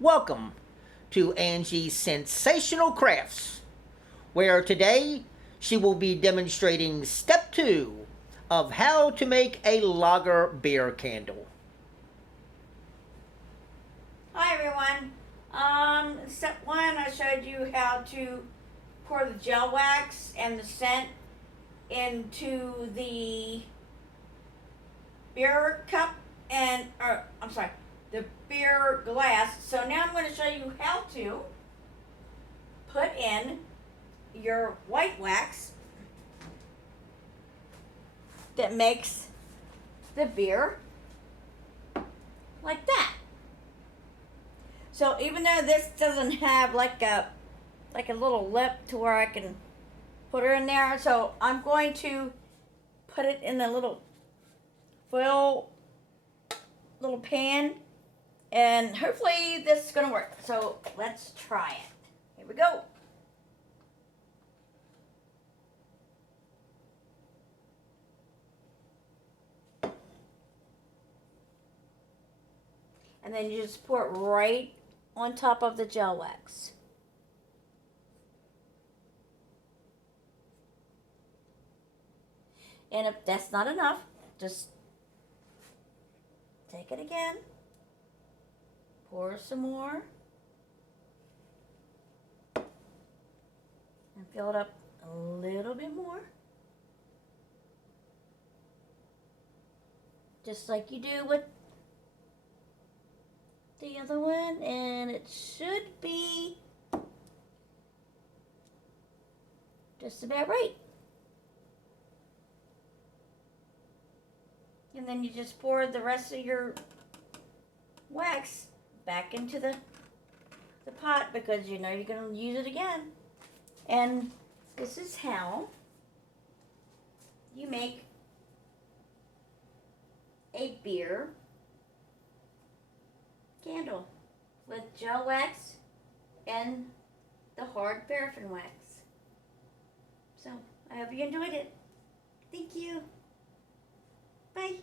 Welcome to Angie's Sensational Crafts, where today she will be demonstrating step 2 of how to make a lager beer candle. Hi everyone. Step 1, I showed you how to pour the gel wax and the scent into the beer cup the beer glass. So now I'm going to show you how to put in your white wax that makes the beer like that. So even though this doesn't have like a little lip to where I can put her in there, so I'm going to put it in a little foil little pan, and hopefully this is gonna work. So let's try it. Here we go. And then you just pour it right on top of the gel wax. And if that's not enough, just take it again, pour some more, and fill it up a little bit more. Just like you do with the other one, and it should be just about right. And then you just pour the rest of your wax back into the pot, because you know you're going to use it again. And this is how you make a beer candle with gel wax and the hard paraffin wax. So I hope you enjoyed it. Thank you. Bye.